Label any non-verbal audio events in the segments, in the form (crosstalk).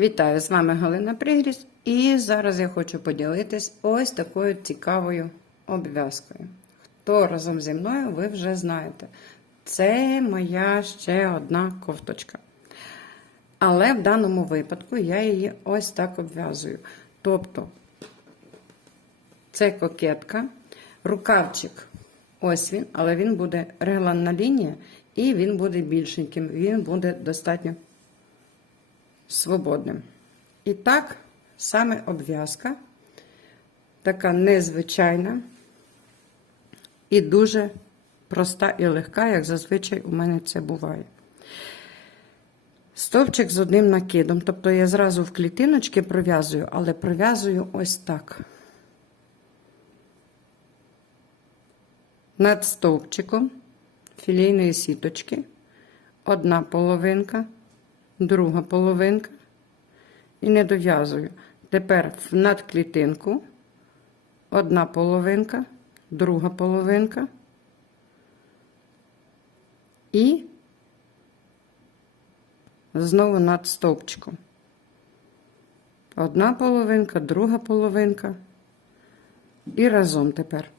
Вітаю, з вами Галина Пригріс, і зараз я хочу поділитись ось такою цікавою обв'язкою. Хто разом зі мною, ви вже знаєте. Це моя ще одна кофточка. Але в даному випадку я її ось так обв'язую. Тобто, це кокетка, рукавчик, ось він, але він буде регланна лінія, і він буде більшеньким, він буде достатньо свободним. І так, саме обв'язка, така незвичайна і дуже проста і легка, як зазвичай у мене це буває. Стовпчик з одним накидом. Тобто я зразу в клітиночки пров'язую, але пров'язую ось так. Над стовпчиком філійної сіточки одна половинка, друга половинка і не дов'язую. Тепер в надклітинку одна половинка, друга половинка і знову над стовпчиком. Одна половинка, друга половинка. І разом тепер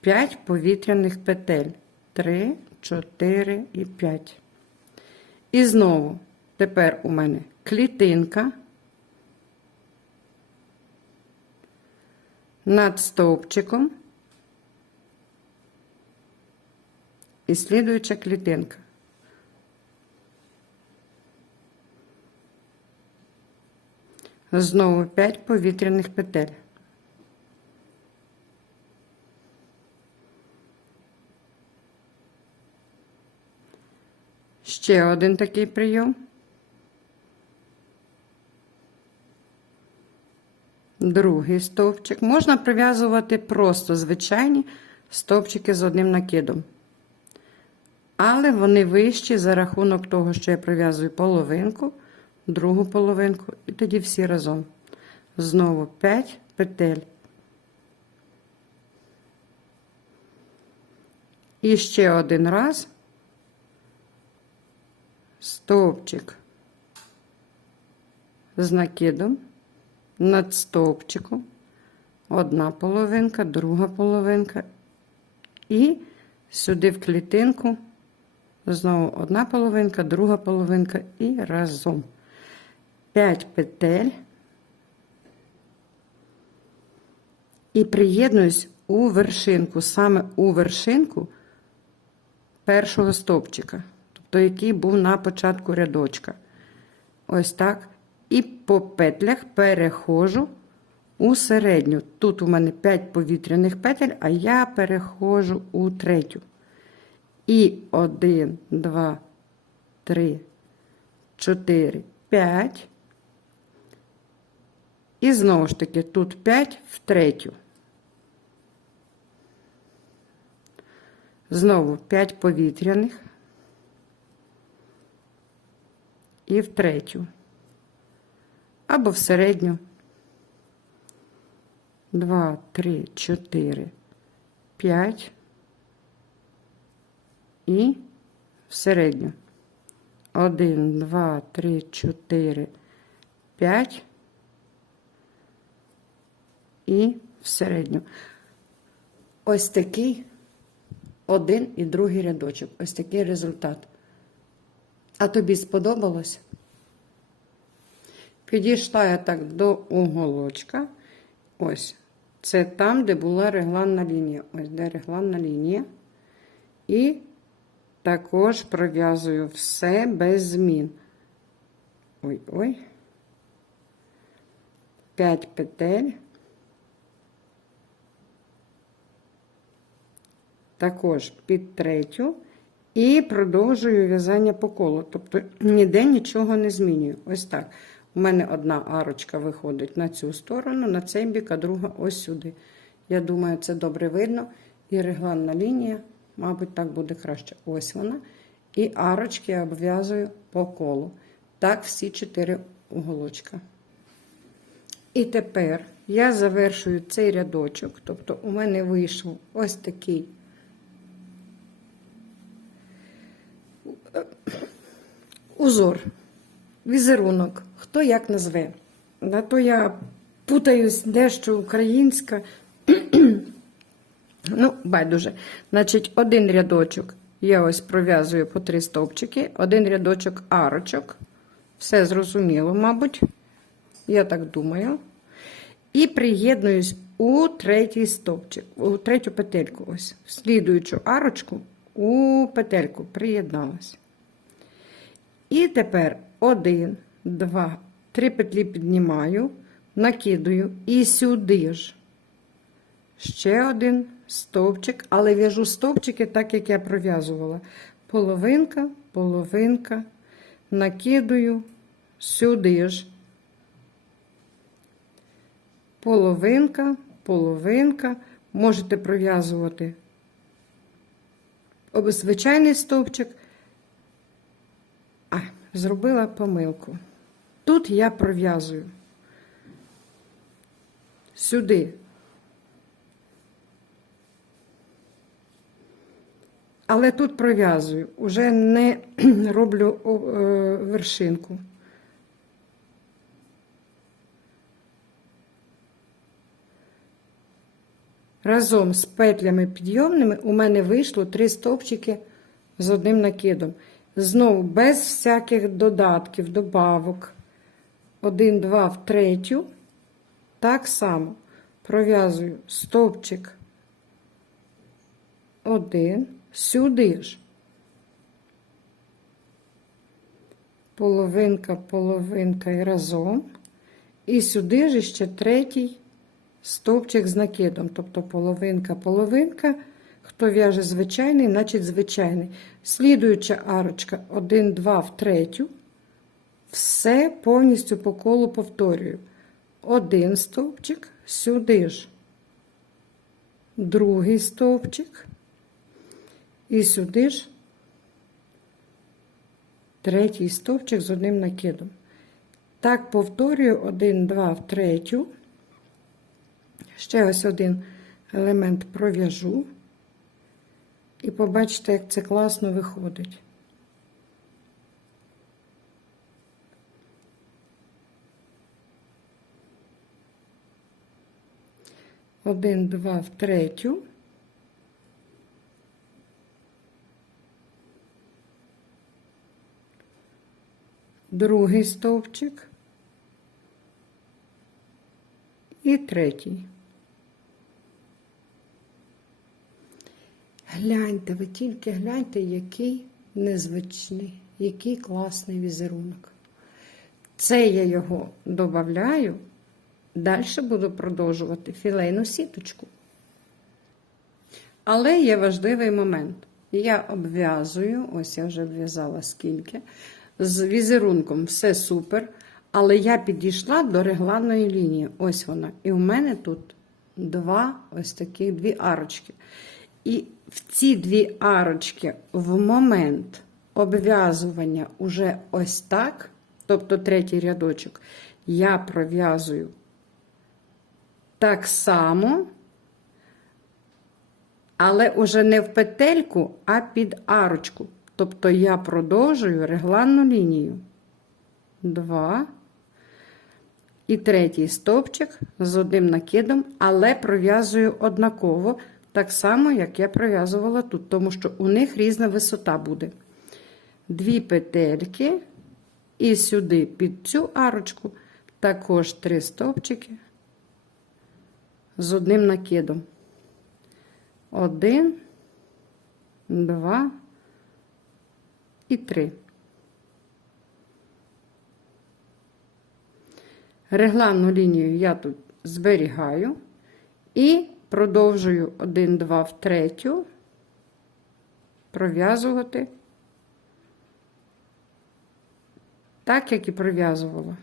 5 повітряних петель. 3, 4 і 5. І знову тепер у мене клітинка над стовпчиком і слідуюча клітинка. Знову 5 повітряних петель. Ще один такий прийом. Другий стовпчик. Можна прив'язувати просто звичайні стовпчики з одним накидом. Але вони вищі за рахунок того, що я прив'язую половинку, другу половинку, і тоді всі разом. Знову 5 петель. І ще один раз стовпчик з накидом над стовпчиком, одна половинка, друга половинка, і сюди в клітинку знову одна половинка, друга половинка і разом. 5 петель. І приєднуюсь у вершинку, саме у вершинку першого стовпчика тобто який був на початку рядочка. Ось так. І по петлях переходжу у середню. Тут у мене 5 повітряних петель, а я переходжу у третю. І 1, 2, 3, 4, 5. І знову ж таки, тут 5 в третю. Знову 5 повітряних. І в третю, або в середню. Два, три, чотири, п'ять і в середню. Один, два, три, чотири, п'ять і в середню. Ось такий один і другий рядочок. Ось такий результат. А тобі сподобалось? Підійшла я так до уголочка. Ось. Це там, де була регланна лінія. Ось де регланна лінія. І також пров'язую все без змін. Ой-ой. 5 петель. Також під третю. І продовжую в'язання по колу. Тобто ніде нічого не змінюю. Ось так. У мене одна арочка виходить на цю сторону, на цей бік, а друга ось сюди. Я думаю, це добре видно. І регланна лінія, мабуть, так буде краще. Ось вона. І арочки обв'язую по колу. Так, всі чотири уголочка. І тепер я завершую цей рядочок. Тобто, у мене вийшов ось такий. Узор, візерунок, хто як назве. На то я путаюсь дещо українська. (clears throat) ну, байдуже. Значить, один рядочок я ось пров'язую по три стовпчики, один рядочок арочок. Все зрозуміло, мабуть. Я так думаю. І приєднуюсь у третій стовпчик, у третю петельку. Ось, слідуючу арочку у петельку приєдналась. І тепер один, два, три петлі піднімаю, накидаю і сюди ж. Ще один стовпчик, але в'яжу стовпчики так, як я пров'язувала. Половинка, половинка, накидаю сюди ж. Половинка, половинка. Можете пров'язувати звичайний стовпчик. Зробила помилку. Тут я пров'язую сюди. Але тут пров'язую, уже не (clears throat) роблю е, вершинку. Разом з петлями підйомними у мене вийшло три стовпчики з одним накидом. Знову без всяких додатків, добавок. Один, два в третю. Так само пров'язую стовпчик один, сюди ж. Половинка, половинка і разом. І сюди ж ще третій стовпчик з накидом, тобто половинка, половинка. Хто в'яже звичайний, значить звичайний. Слідуюча арочка 1, 2 в третю. Все повністю по колу повторюю. Один стовпчик, сюди ж, другий стовпчик. І сюди ж третій стовпчик з одним накидом. Так повторюю 1, 2 в третю. Ще ось один елемент пров'яжу. І побачите, як це класно виходить. Один, два в третю. Другий стовпчик і третій. Гляньте, ви тільки гляньте, який незвичний, який класний візерунок. Це я його додаю, далі буду продовжувати філейну сіточку. Але є важливий момент. Я обв'язую, ось я вже обв'язала скільки. З візерунком все супер. Але я підійшла до регланної лінії. Ось вона. І у мене тут два ось такі дві арочки. І в ці дві арочки в момент обв'язування уже ось так, тобто третій рядочок, я пров'язую так само, але уже не в петельку, а під арочку. Тобто я продовжую регланну лінію. Два. І третій стовпчик з одним накидом, але пров'язую однаково. Так само, як я пров'язувала тут, тому що у них різна висота буде. Дві петельки, і сюди під цю арочку також три стовпчики з одним накидом. Один, два і три. Регланну лінію я тут зберігаю і продовжую 1, 2 в третю, пров'язувати так, як і пров'язувала.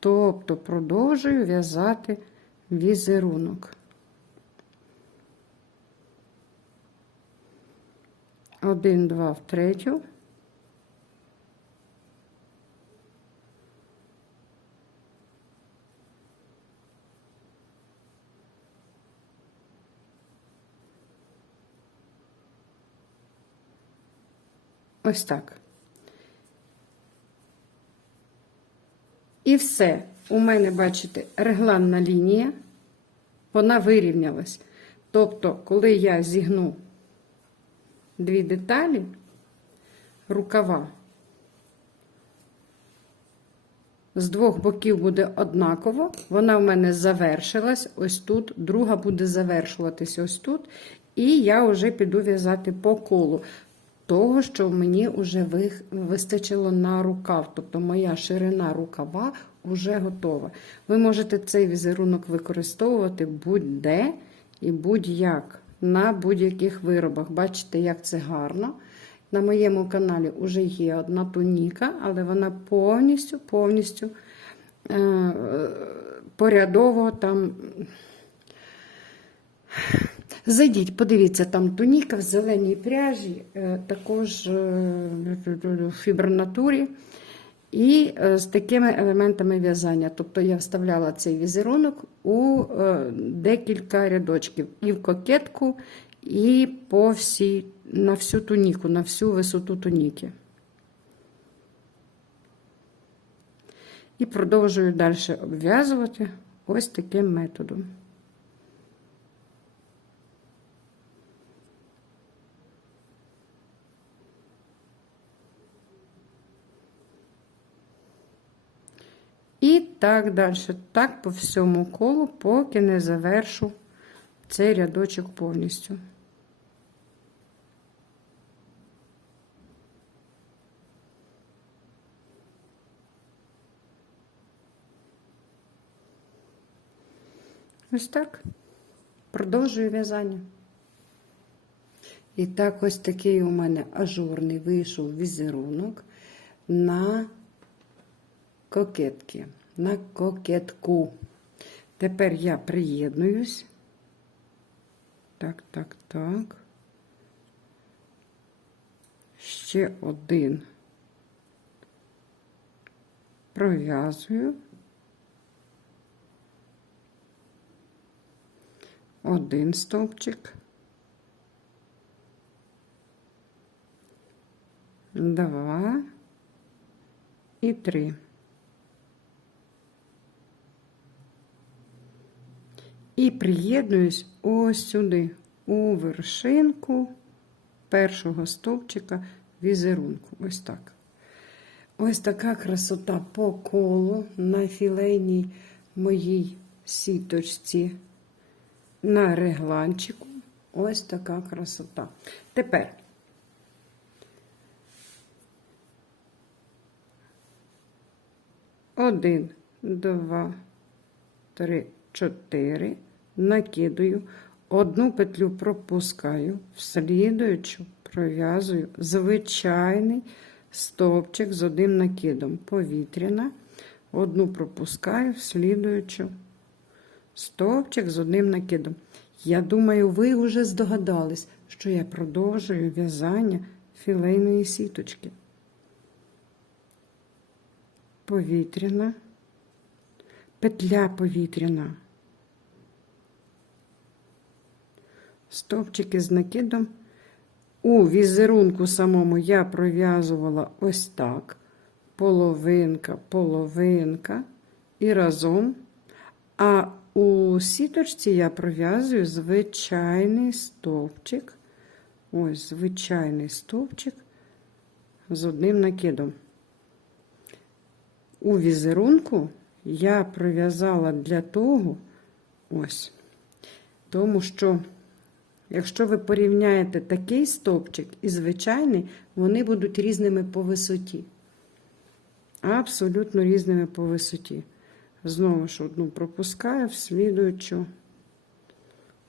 Тобто продовжую в'язати візерунок. Один, два в третю. Ось так. І все. У мене, бачите, регланна лінія, вона вирівнялась. Тобто, коли я зігну дві деталі, рукава, з двох боків буде однаково, вона в мене завершилась ось тут, друга буде завершуватись ось тут. І я вже піду в'язати по колу того, що мені вже вистачило на рукав. Тобто моя ширина рукава вже готова. Ви можете цей візерунок використовувати будь-де і будь-як на будь-яких виробах. Бачите, як це гарно. На моєму каналі вже є одна туніка, але вона повністю повністю е, порядово там. Зайдіть, подивіться, там туніка в зеленій пряжі, е, також е, в фібронатурі. І е, з такими елементами в'язання. Тобто я вставляла цей візерунок у декілька рядочків. І в кокетку, і по всій, на всю туніку, на всю висоту туніки. І продовжую далі обв'язувати ось таким методом. І так далі, так по всьому колу, поки не завершу цей рядочок повністю. Ось так. Продовжую в'язання. І так, ось такий у мене ажурний вийшов візерунок на кокетки, на кокетку. Тепер я приєднуюсь. Так, так, так. Ще один. Пров'язую. Один стовпчик. Два і три. І приєднуюсь ось сюди, у вершинку першого стовпчика візерунку. Ось так. Ось така красота по колу на філейній моїй сіточці на регланчику. Ось така красота. Тепер. Один, два, три, чотири накидаю, одну петлю пропускаю, в слідуючу пров'язую звичайний стовпчик з одним накидом. Повітряна, одну пропускаю, в слідуючу стовпчик з одним накидом. Я думаю, ви вже здогадались, що я продовжую в'язання філейної сіточки. Повітряна, петля повітряна. Стовпчики з накидом. У візерунку самому я пров'язувала ось так: половинка, половинка і разом. А у сіточці я пров'язую звичайний стовпчик. Ось звичайний стовпчик з одним накидом. У візерунку я пров'язала для того, ось, тому що. Якщо ви порівняєте такий стовпчик і звичайний, вони будуть різними по висоті. Абсолютно різними по висоті. Знову ж одну пропускаю, вслідуючу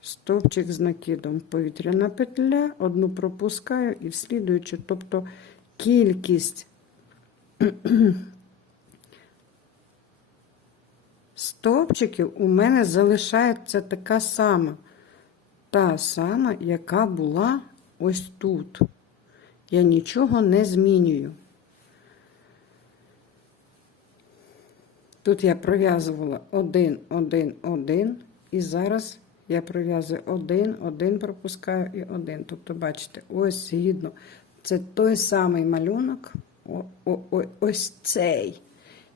стовпчик з накидом. Повітряна петля, одну пропускаю і вслідуючу, тобто кількість (clears throat) стовпчиків у мене залишається така сама та сама, яка була ось тут. Я нічого не змінюю. Тут я пров'язувала один, один, один, і зараз я пров'язую один, один пропускаю і один. Тобто, бачите, ось згідно Це той самий малюнок, о, о, о, ось цей,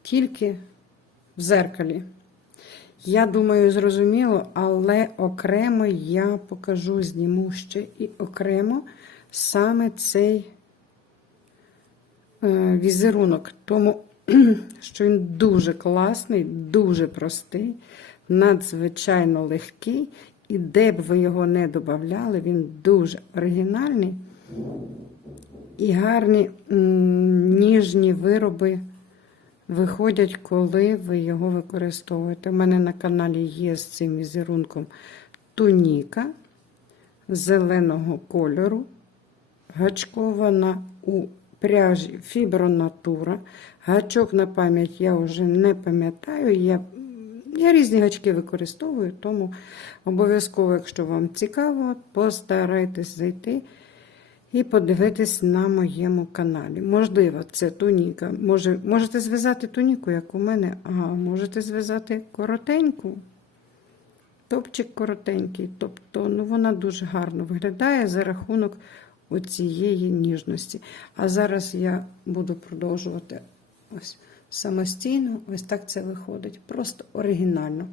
тільки в зеркалі. Я думаю, зрозуміло, але окремо я покажу, зніму ще і окремо саме цей е, візерунок. Тому (clears throat) що він дуже класний, дуже простий, надзвичайно легкий. І де б ви його не додавали, він дуже оригінальний. І гарні ніжні вироби виходять, коли ви його використовуєте. У мене на каналі є з цим візерунком туніка зеленого кольору, гачкована у пряжі фібронатура. Гачок на пам'ять я вже не пам'ятаю. Я, я різні гачки використовую, тому обов'язково, якщо вам цікаво, постарайтесь зайти і подивитись на моєму каналі. Можливо, це туніка. Може, можете зв'язати туніку, як у мене, а можете зв'язати коротеньку. Топчик коротенький, тобто ну, вона дуже гарно виглядає за рахунок оцієї ніжності. А зараз я буду продовжувати ось самостійно, ось так це виходить. Просто оригінально.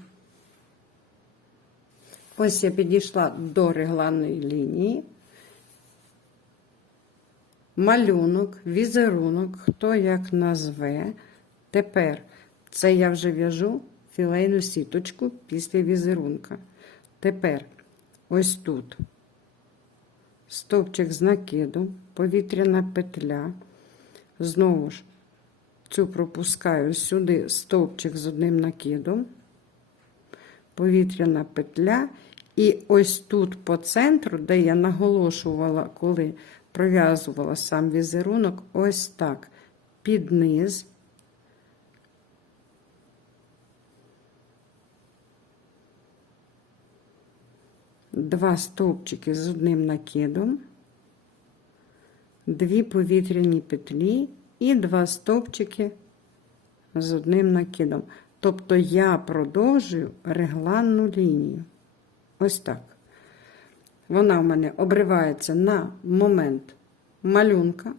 Ось я підійшла до регланної лінії. Малюнок, візерунок, хто як назве. Тепер це я вже в'яжу філейну сіточку після візерунка. Тепер ось тут стовпчик з накидом, повітряна петля. Знову ж цю пропускаю сюди стовпчик з одним накидом, повітряна петля. І ось тут по центру, де я наголошувала, коли пров'язувала сам візерунок, ось так, під низ. Два стовпчики з одним накидом, дві повітряні петлі і два стовпчики з одним накидом. Тобто я продовжую регланну лінію. Ось так. Вона в мене обривається на момент малюнка,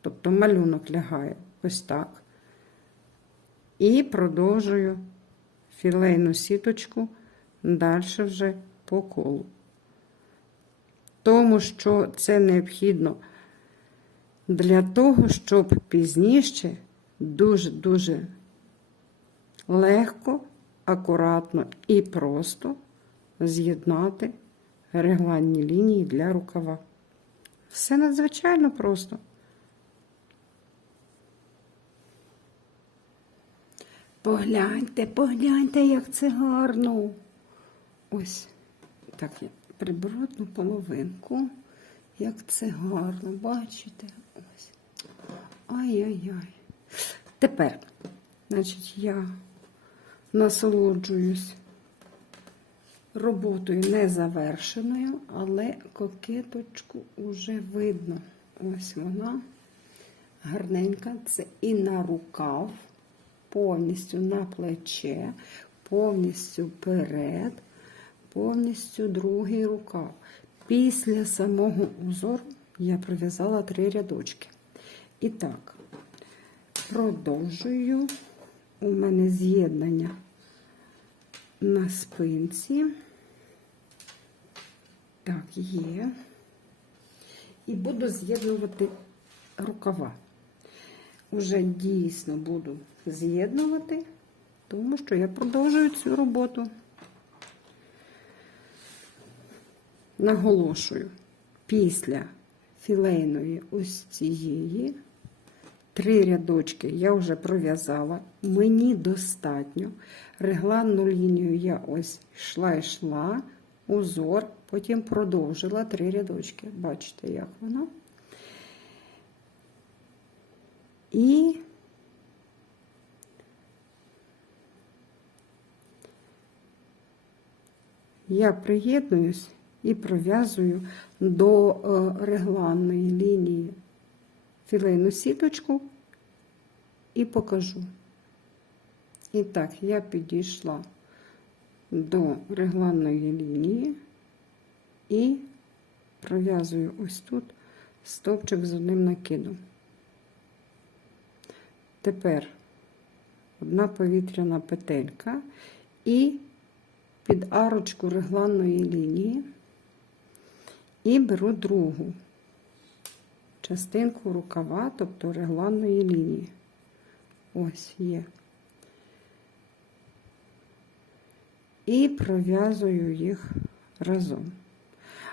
тобто малюнок лягає ось так. І продовжую філейну сіточку далі вже по колу. Тому що це необхідно для того, щоб пізніше дуже-дуже легко, акуратно і просто з'єднати регланні лінії для рукава. Все надзвичайно просто. Погляньте, погляньте, як це гарно. Ось так я приберу одну половинку. Як це гарно, бачите? Ось. Ай-яй-яй. Тепер, значить, я насолоджуюсь роботою не завершеною, але кокеточку вже видно. Ось вона гарненька. Це і на рукав, повністю на плече, повністю перед, повністю другий рукав. Після самого узору я пров'язала три рядочки. І так, продовжую. У мене з'єднання на спинці. Так, є. І буду з'єднувати рукава. Уже дійсно буду з'єднувати, тому що я продовжую цю роботу. Наголошую, після філейної ось цієї три рядочки я вже пров'язала. Мені достатньо. Регланну лінію я ось йшла йшла, узор, потім продовжила три рядочки. Бачите, як воно. І я приєднуюсь і пров'язую до е, регланної лінії філейну сіточку і покажу. І так, я підійшла до регланної лінії і пров'язую ось тут стовпчик з одним накидом. Тепер одна повітряна петелька і під арочку регланної лінії і беру другу частинку рукава, тобто регланної лінії. Ось є. І пров'язую їх разом.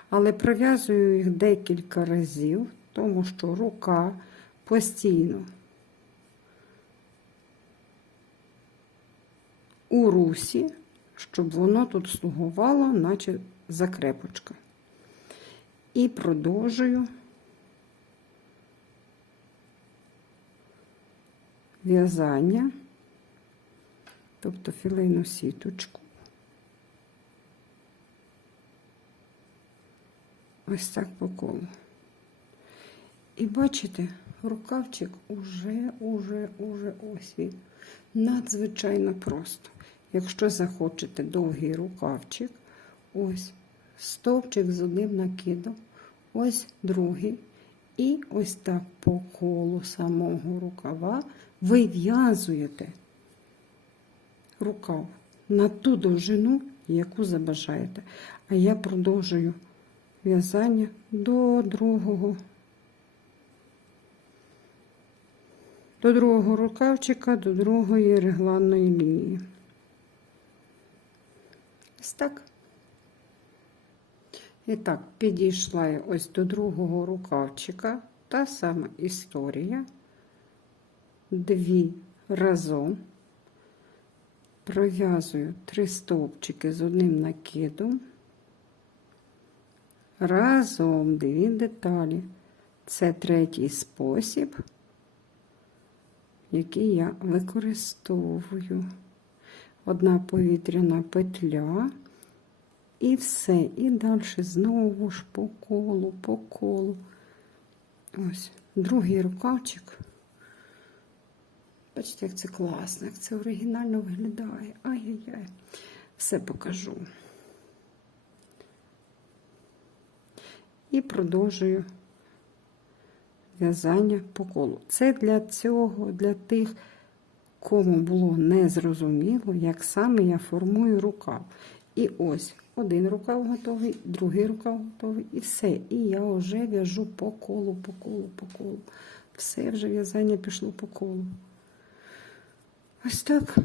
Але пров'язую їх декілька разів, тому що рука постійно у русі, щоб воно тут слугувало, наче закрепочка. І продовжую в'язання, тобто філейну сіточку. Ось так по колу. І бачите, рукавчик уже, уже, уже ось він. Надзвичайно просто. Якщо захочете довгий рукавчик, ось стовпчик з одним накидом, ось другий. І ось так по колу самого рукава вив'язуєте рукав на ту довжину, яку забажаєте. А я продовжую в'язання до другого. До другого рукавчика, до другої регланної лінії. Ось так. І так, підійшла я ось до другого рукавчика. Та сама історія. Дві разом. Пров'язую три стовпчики з одним накидом. Разом дві деталі. Це третій спосіб, який я використовую. Одна повітряна петля. І все. І далі знову ж по колу, по колу. Ось, другий рукавчик. Бачите, як це класно, як це оригінально виглядає. Ай-яй-яй. Все покажу. І продовжую в'язання по колу. Це для цього, для тих, кому було незрозуміло, як саме я формую рукав. І ось один рукав готовий, другий рукав готовий, і все. І я вже в'яжу по колу, по колу, по колу. Все вже в'язання пішло по колу. Ось так.